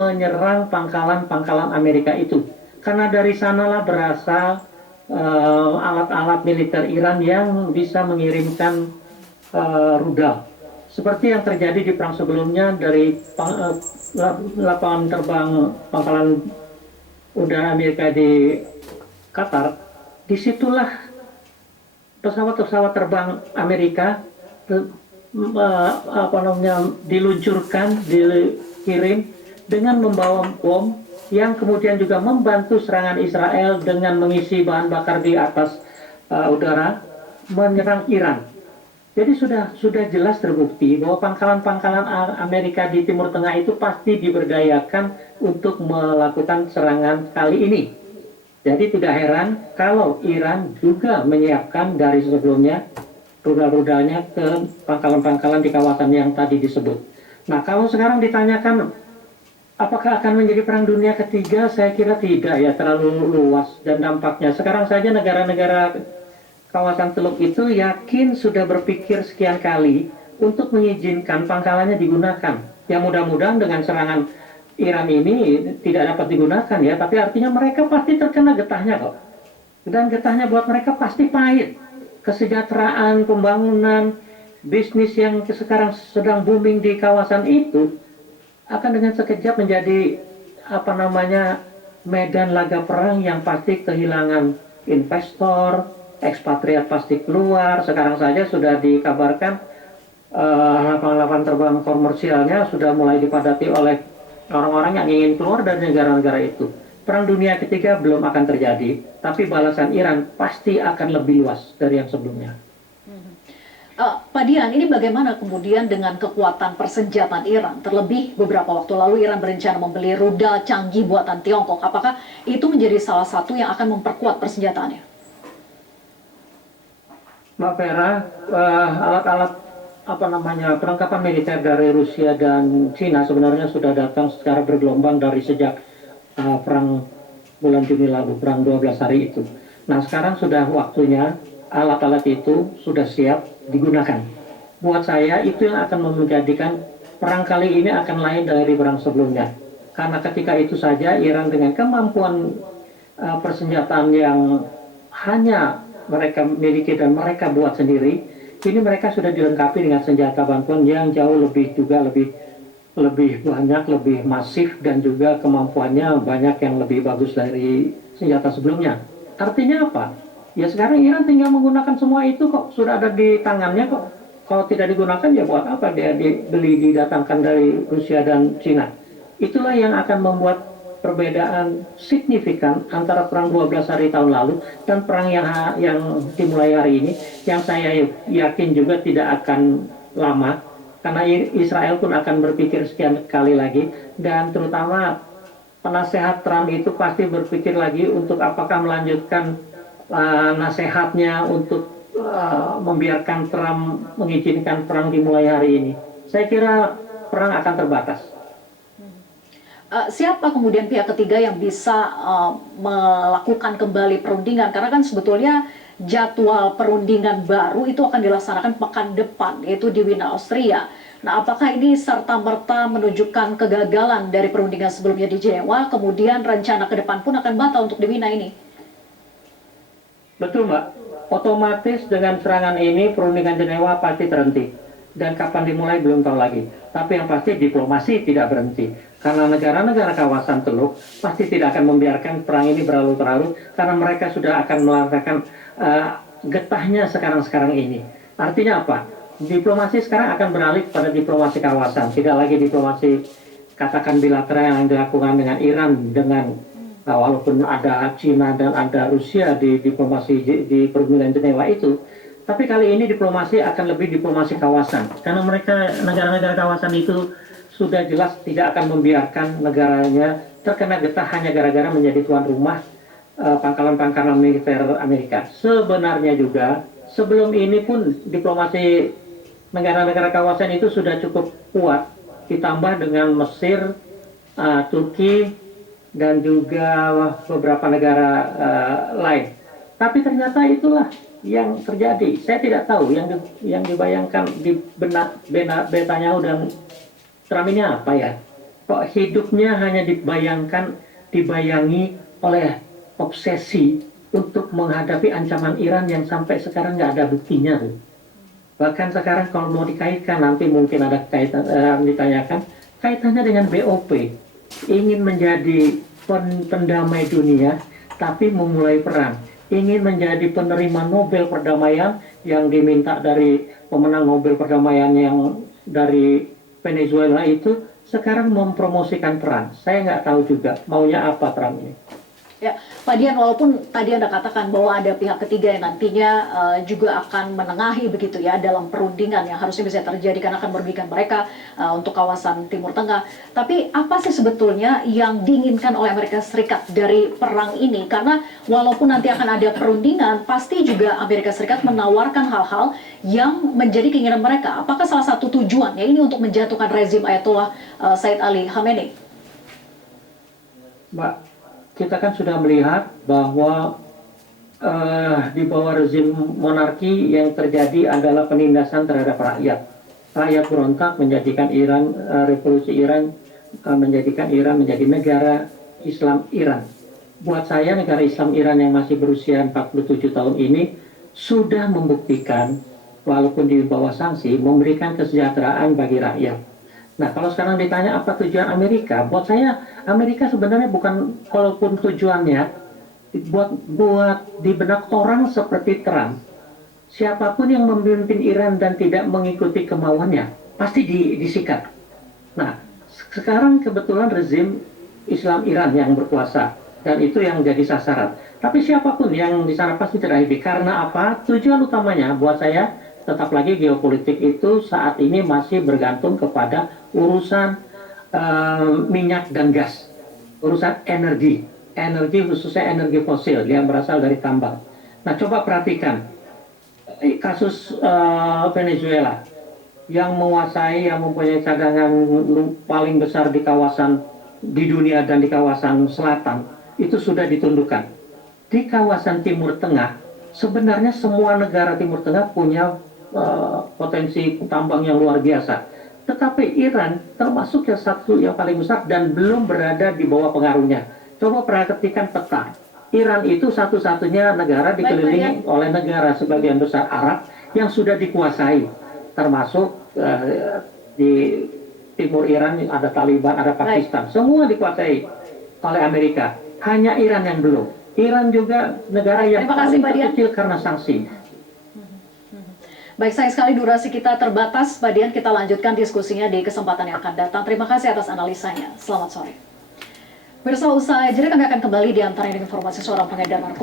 menyerang pangkalan-pangkalan Amerika itu. Karena dari sanalah berasal alat-alat militer Iran yang bisa mengirimkan rudal. Seperti yang terjadi di perang sebelumnya dari lapangan terbang pangkalan udara Amerika di Qatar, disitulah pesawat-pesawat terbang Amerika diluncurkan, dikirim dengan membawa bom yang kemudian juga membantu serangan Israel dengan mengisi bahan bakar di atas udara menyerang Iran. Jadi sudah jelas terbukti bahwa pangkalan-pangkalan Amerika di Timur Tengah itu pasti diberdayakan untuk melakukan serangan kali ini. Jadi tidak heran kalau Iran juga menyiapkan dari sebelumnya rudal-rudalnya ke pangkalan-pangkalan di kawasan yang tadi disebut. Nah, kalau sekarang ditanyakan apakah akan menjadi perang dunia ketiga, saya kira tidak ya, terlalu luas dan dampaknya. Sekarang saja negara-negara kawasan Teluk itu yakin sudah berpikir sekian kali untuk mengizinkan pangkalannya digunakan. Ya mudah-mudahan dengan serangan Iran ini tidak dapat digunakan ya, tapi artinya mereka pasti terkena getahnya kok. Dan getahnya buat mereka pasti pahit. Kesejahteraan, pembangunan, bisnis yang sekarang sedang booming di kawasan itu akan dengan sekejap menjadi medan laga perang yang pasti kehilangan investor, ekspatriat pasti keluar. Sekarang saja sudah dikabarkan lapangan-lapangan terbang komersialnya sudah mulai dipadati oleh orang-orang yang ingin keluar dari negara-negara itu. Perang dunia ketiga belum akan terjadi, tapi balasan Iran pasti akan lebih luas dari yang sebelumnya. Pak Dian, ini bagaimana kemudian dengan kekuatan persenjataan Iran? Terlebih beberapa waktu lalu Iran berencana membeli rudal canggih buatan Tiongkok. Apakah itu menjadi salah satu yang akan memperkuat persenjataannya? Mbak Vera, alat-alat perlengkapan militer dari Rusia dan Cina sebenarnya sudah datang secara bergelombang dari sejak perang bulan Juni lalu, perang 12 hari itu. Nah, sekarang sudah waktunya alat-alat itu sudah siap digunakan. Buat saya itu yang akan menjadikan perang kali ini akan lain dari perang sebelumnya. Karena ketika itu saja Iran dengan kemampuan persenjataan yang hanya mereka miliki dan mereka buat sendiri, ini mereka sudah dilengkapi dengan senjata bantuan yang jauh lebih banyak, lebih masif, dan juga kemampuannya banyak yang lebih bagus dari senjata sebelumnya. Artinya apa? Ya sekarang Iran tinggal menggunakan semua itu kok, sudah ada di tangannya kok. Kalau tidak digunakan ya buat apa dia didatangkan dari Rusia dan Cina. Itulah yang akan membuat perbedaan signifikan antara perang 12 hari tahun lalu dan perang yang dimulai hari ini, yang saya yakin juga tidak akan lama, karena Israel pun akan berpikir sekian kali lagi, dan terutama penasehat Trump itu pasti berpikir lagi untuk apakah melanjutkan nasihatnya untuk membiarkan Trump mengizinkan perang dimulai hari ini. Saya kira perang akan terbatas. Siapa kemudian pihak ketiga yang bisa melakukan kembali perundingan? Karena kan sebetulnya jadwal perundingan baru itu akan dilaksanakan pekan depan, yaitu di Wina, Austria. Nah, apakah ini serta-merta menunjukkan kegagalan dari perundingan sebelumnya di Jenewa, kemudian rencana ke depan pun akan batal untuk di Wina ini? Betul, Mbak. Otomatis dengan serangan ini perundingan Jenewa pasti terhenti. Dan kapan dimulai belum tahu lagi. Tapi yang pasti diplomasi tidak berhenti. Karena negara-negara kawasan Teluk pasti tidak akan membiarkan perang ini berlarut-larut, karena mereka sudah akan merasakan getahnya sekarang-sekarang ini. Artinya apa? Diplomasi sekarang akan beralih pada diplomasi kawasan. Tidak lagi diplomasi katakan bilateral yang dilakukan dengan Iran, dengan walaupun ada Cina dan ada Rusia di diplomasi di perundingan Jenewa itu. Tapi kali ini diplomasi akan lebih diplomasi kawasan. Karena mereka, negara-negara kawasan itu sudah jelas tidak akan membiarkan negaranya terkena getah hanya gara-gara menjadi tuan rumah pangkalan-pangkalan militer Amerika. Sebenarnya juga sebelum ini pun diplomasi negara-negara kawasan itu sudah cukup kuat, ditambah dengan Mesir, Turki, dan juga beberapa negara lain. Tapi ternyata itulah yang terjadi. Saya tidak tahu yang dibayangkan di benak Netanyahu dan Trump ini apa ya. kok hidupnya hanya dibayangi oleh obsesi untuk menghadapi ancaman Iran yang sampai sekarang nggak ada buktinya tuh. Bahkan sekarang kalau mau dikaitkan, nanti mungkin ada kaitan ditanyakan kaitannya dengan BOP, ingin menjadi pendamai dunia tapi memulai perang, ingin menjadi penerima Nobel perdamaian yang diminta dari pemenang Nobel perdamaian yang dari Venezuela itu, sekarang mempromosikan perang. Saya nggak tahu juga maunya apa Trump ini. Ya, Pak Dian, walaupun tadi Anda katakan bahwa ada pihak ketiga yang nantinya juga akan menengahi begitu ya dalam perundingan yang harusnya bisa terjadi karena akan merugikan mereka untuk kawasan Timur Tengah. Tapi apa sih sebetulnya yang diinginkan oleh Amerika Serikat dari perang ini? Karena walaupun nanti akan ada perundingan, pasti juga Amerika Serikat menawarkan hal-hal yang menjadi keinginan mereka. Apakah salah satu tujuannya ini untuk menjatuhkan rezim Ayatollah Said Ali Khamenei? Mbak, kita kan sudah melihat bahwa di bawah rezim monarki yang terjadi adalah penindasan terhadap rakyat. Rakyat berontak menjadikan Iran, revolusi Iran menjadikan Iran menjadi negara Islam Iran. Buat saya negara Islam Iran yang masih berusia 47 tahun ini sudah membuktikan walaupun di bawah sanksi memberikan kesejahteraan bagi rakyat. Nah, kalau sekarang ditanya apa tujuan Amerika, buat saya Amerika sebenarnya bukan, walaupun tujuannya buat di benak orang seperti Trump, siapapun yang memimpin Iran dan tidak mengikuti kemauannya pasti disikat. Nah, sekarang kebetulan rezim Islam Iran yang berkuasa dan itu yang jadi sasaran. Tapi siapapun yang di sana pasti terhadap. Karena apa? Tujuan utamanya buat saya tetap lagi geopolitik itu saat ini masih bergantung kepada urusan minyak dan gas, urusan energi khususnya energi fosil yang berasal dari tambang. Nah, coba perhatikan kasus Venezuela yang menguasai, yang mempunyai cadangan paling besar di kawasan di dunia dan di kawasan selatan, itu sudah ditundukkan. Di kawasan Timur Tengah, sebenarnya semua negara Timur Tengah punya potensi tambang yang luar biasa. Tetapi Iran termasuk yang satu yang paling besar dan belum berada di bawah pengaruhnya. Coba perhatikan peta. Iran itu satu-satunya negara dikelilingi oleh negara sebagian besar Arab yang sudah dikuasai. Termasuk di timur Iran ada Taliban, ada Pakistan. Semua dikuasai oleh Amerika. Hanya Iran yang belum. Iran juga negara yang paling kecil karena sanksi. Baik, sayang sekali durasi kita terbatas. Pak Dian, kita lanjutkan diskusinya di kesempatan yang akan datang. Terima kasih atas analisanya. Selamat sore. Pemirsa, usai jeda kami akan kembali di antaranya dengan informasi seorang pengedar narkoba.